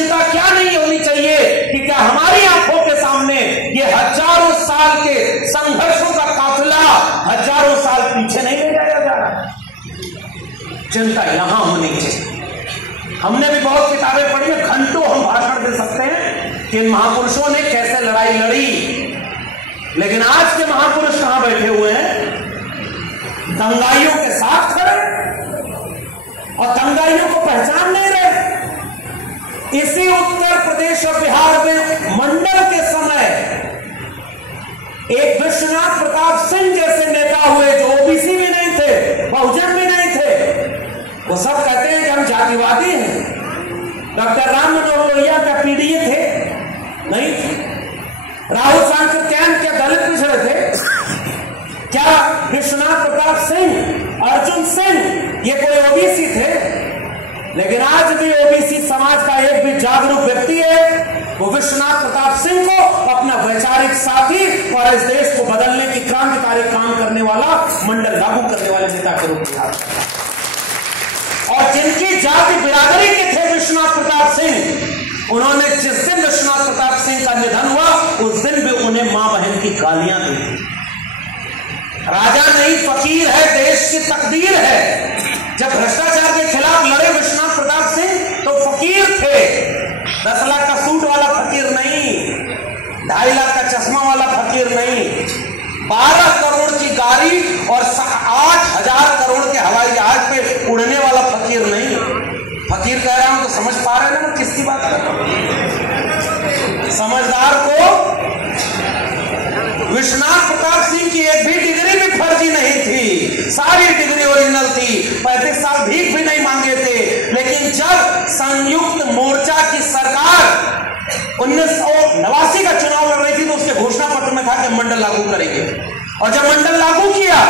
चिंता क्या नहीं होनी चाहिए कि क्या हमारी आंखों के सामने ये हजारों साल के संघर्षों का काफिला हजारों साल पीछे नहीं ले जाया जा रहा। चिंता यहां होनी चाहिए। हमने भी बहुत किताबें पढ़ी है, घंटों हम भाषण दे सकते हैं कि इन महापुरुषों ने कैसे लड़ाई लड़ी, लेकिन आज के महापुरुष कहां बैठे हुए हैं? दंगाइयों के साथ खड़े और दंगाइयों को पहचान नहीं रहे। इसी उत्तर प्रदेश और बिहार में मंडल के समय एक विश्वनाथ प्रताप सिंह जैसे नेता हुए जो ओबीसी भी नहीं थे, बहुजन भी नहीं थे। वो सब कहते हैं कि हम जातिवादी हैं। डॉक्टर राम मनोहर लोहिया क्या पीडीए थे? नहीं थे। राहुल सांकृत्यायन क्या दलित पिछड़े थे? क्या विश्वनाथ प्रताप सिंह, अर्जुन सिंह ये कोई ओबीसी थे? लेकिन आज भी ओबीसी समाज का एक भी जागरूक व्यक्ति है वो विश्वनाथ प्रताप सिंह को अपना वैचारिक साथी और इस देश को बदलने की क्रांतिकारी काम करने वाला, मंडल लागू करने वाले नेता के रूप में। और जिनकी जाति बिरादरी के थे विश्वनाथ प्रताप सिंह, उन्होंने जिस दिन विश्वनाथ प्रताप सिंह का निधन हुआ उस दिन भी उन्हें मां बहन की गालियां दी थी। राजा नहीं फकीर है, देश की तकदीर है। जब भ्रष्टाचार के खिलाफ लड़े विश्वनाथ प्रताप सिंह तो फकीर थे। 10 लाख का सूट वाला फकीर नहीं, 2.5 लाख का चश्मा वाला फकीर नहीं, 12 करोड़ की गाड़ी और 8,000 करोड़ के हवाई जहाज पे उड़ने वाला फकीर नहीं। फकीर कह रहा हूं तो समझ पा रहे हैं ना किसकी बात कर रहा हूं? समझदार को विश्वनाथ प्रताप सिंह की एक भी डिग्री भी फर्जी नहीं थी, सारी डिग्री ओरिजिनल थी। 35 साल भीख भी नहीं मांगे थे। लेकिन जब संयुक्त मोर्चा की सरकार 1989 का चुनाव लड़ रही थी तो उसके घोषणा पत्र में था कि मंडल लागू करेंगे। और जब मंडल लागू किया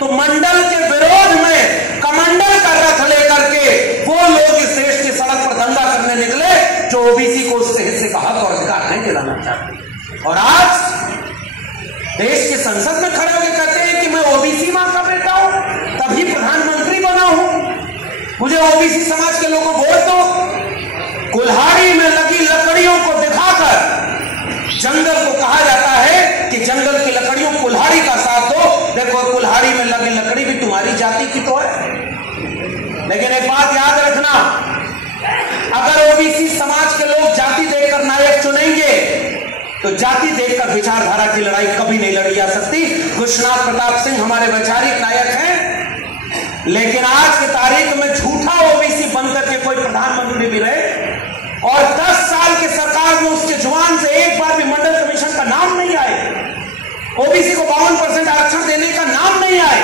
तो मंडल के विरोध में कमंडल का रथ लेकर के वो लोग इस देश की सड़क पर दंगा करने निकले जो ओबीसी को उससे हिस्से का हक और अधिकार नहीं दिलाना चाहते। और आज देश की संसद में खड़े होकर कहते हैं कि मैं ओबीसी मां का बेटा हूं, तभी प्रधानमंत्री बना हूं, मुझे ओबीसी समाज के लोगों वोट दो। कुल्हाड़ी में लगी लकड़ियों को दिखाकर जंगल को कहा जाता है कि जंगल की लकड़ियों कुल्हाड़ी का साथ दो। देखो कुल्हाड़ी में लगी लकड़ी भी तुम्हारी जाति की तो है। लेकिन एक बात याद रखना, अगर ओबीसी समाज के लोग जाति देखकर नायक चुनेंगे तो जाति देखकर विचारधारा की लड़ाई कभी नहीं लड़ी जा सकती। विश्वनाथ प्रताप सिंह हमारे वैचारिक नायक हैं, लेकिन आज की तारीख में झूठा ओबीसी बनकर के कोई प्रधानमंत्री भी रहे और 10 साल की सरकार में उसके जुबान से एक बार भी मंडल कमीशन का नाम नहीं आए, ओबीसी को 52% आरक्षण देने का नाम नहीं आए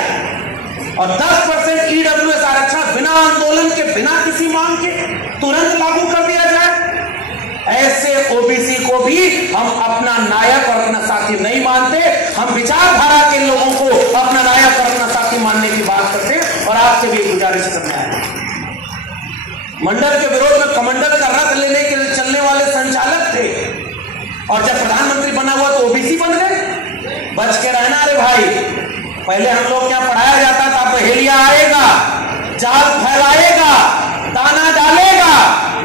और 10% ईडब्ल्यूएस आरक्षण बिना आंदोलन के, बिना किसी मांग के तुरंत लागू कर दिया जाए। ऐसे ओबीसी को भी हम अपना नायक और अपना साथी नहीं मानते। हम विचारधारा के लोगों को अपना नायक और अपना साथी मानने की बात करते हैं। और आपसे भी गुजारिश करना है, मंडल के विरोध में कमंडल का रथ लेने के लिए चलने वाले संचालक थे और जब प्रधानमंत्री बना हुआ तो ओबीसी बन गए। बच के रहना रे भाई। पहले हम लोग क्या पढ़ाया जाता था, बहेलिया आएगा, जाल फैलाएगा, दाना डालेगा,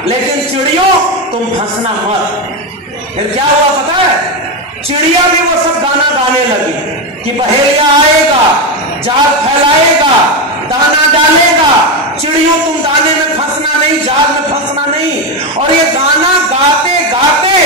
लेकिन चिड़ियों तुम फंसना मत। फिर क्या हुआ पता है? चिड़िया भी वो सब गाना गाने लगी कि बहेलिया आएगा, जाल फैलाएगा, दाना डालेगा, चिड़ियों तुम दाने में फंसना नहीं, जाल में फंसना नहीं। और ये गाना गाते गाते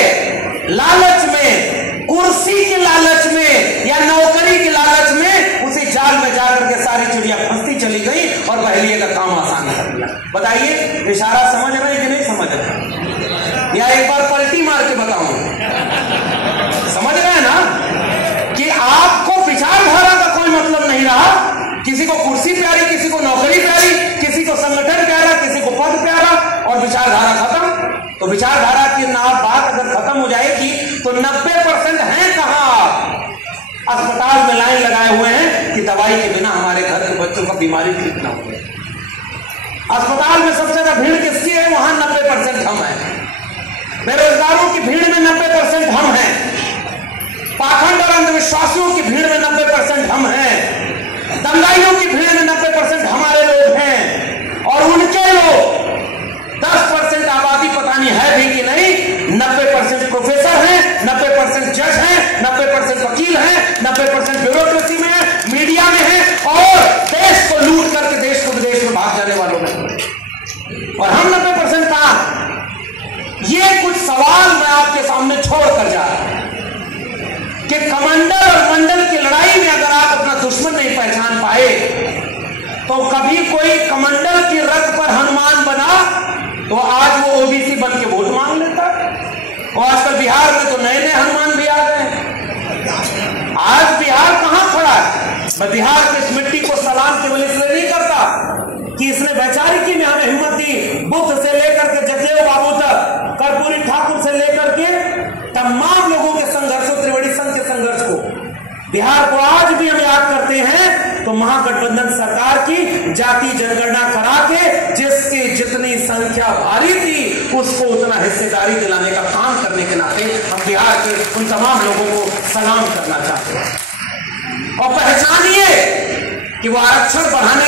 लालच में, कुर्सी के लालच में या नौकरी के लालच में उसी जाल में जाकर के सारी चिड़िया फंसती चली गई और बहेलिए का काम आसान कर दिया। बताइए इशारा समझ रहे हैं कि नहीं समझ रहे? या एक बार पलटी मार के बताऊं? समझ रहे हैं ना कि आपको विचारधारा का कोई मतलब नहीं रहा। किसी को कुर्सी प्यारी, किसी को नौकरी प्यारी, किसी को संगठन प्यारा, किसी को पद प्यारा और विचारधारा खत्म। तो विचारधारा की बात अगर खत्म हो जाएगी तो 90% हैं कहां? अस्पताल में लाइन लगाए हुए हैं कि दवाई के बिना हमारे घर के बच्चों का बीमारी ठीक ना हो। अस्पताल में सबसे ज्यादा भीड़ किसकी है? वहां 90% हम हैं। बेरोजगारों की भीड़ में 90% हम हैं। पाखंड और अंधविश्वासियों की भीड़ में 90% हम हैं। दंगाइयों की भीड़ में 90% हमारे लोग हैं और उनके लोग 10% आबादी पता नहीं है भी कि नहीं, 90% प्रोफेसर हैं, 90% जज हैं, 90% वकील हैं, 90% ब्यूरोक्रेसी में है, मीडिया में है, और देश को लूट करके देश को विदेश में भाग जाने वालों में, और हम 90% कहां? ये कुछ सवाल मैं आपके सामने छोड़कर जा रहा हूं कि कमंडल और मंडल की लड़ाई में अगर आप अपना दुश्मन नहीं पहचान पाए, तो कभी कोई कमंडल की रथ पर हनुमान बना तो आज वो ओबीसी बन के वोट मांग लेता। और आजकल बिहार में तो नए नए हनुमान भी आ गए हैं। आज बिहार कहां खड़ा है? मैं बिहार की इस मिट्टी को सलाम केवल इसलिए नहीं करता कि इसने वैचारिकी में हमें हिम्मत दी, बुद्ध से लेकर के जगदेव बाबू तक, कर्पूरी ठाकुर से लेकर के तमाम लोगों के संघर्षों, त्रिवेणी संघ के संघर्ष को, बिहार को आज भी हम याद करते हैं तो महागठबंधन सरकार की जाति जनगणना करा के जिसकी जितनी संख्या भारी थी उसको उतना हिस्सेदारी दिलाने का काम करने के नाते हम बिहार के उन तमाम लोगों को सलाम करना चाहते हैं। और पहचानिए कि वो आरक्षण बढ़ाने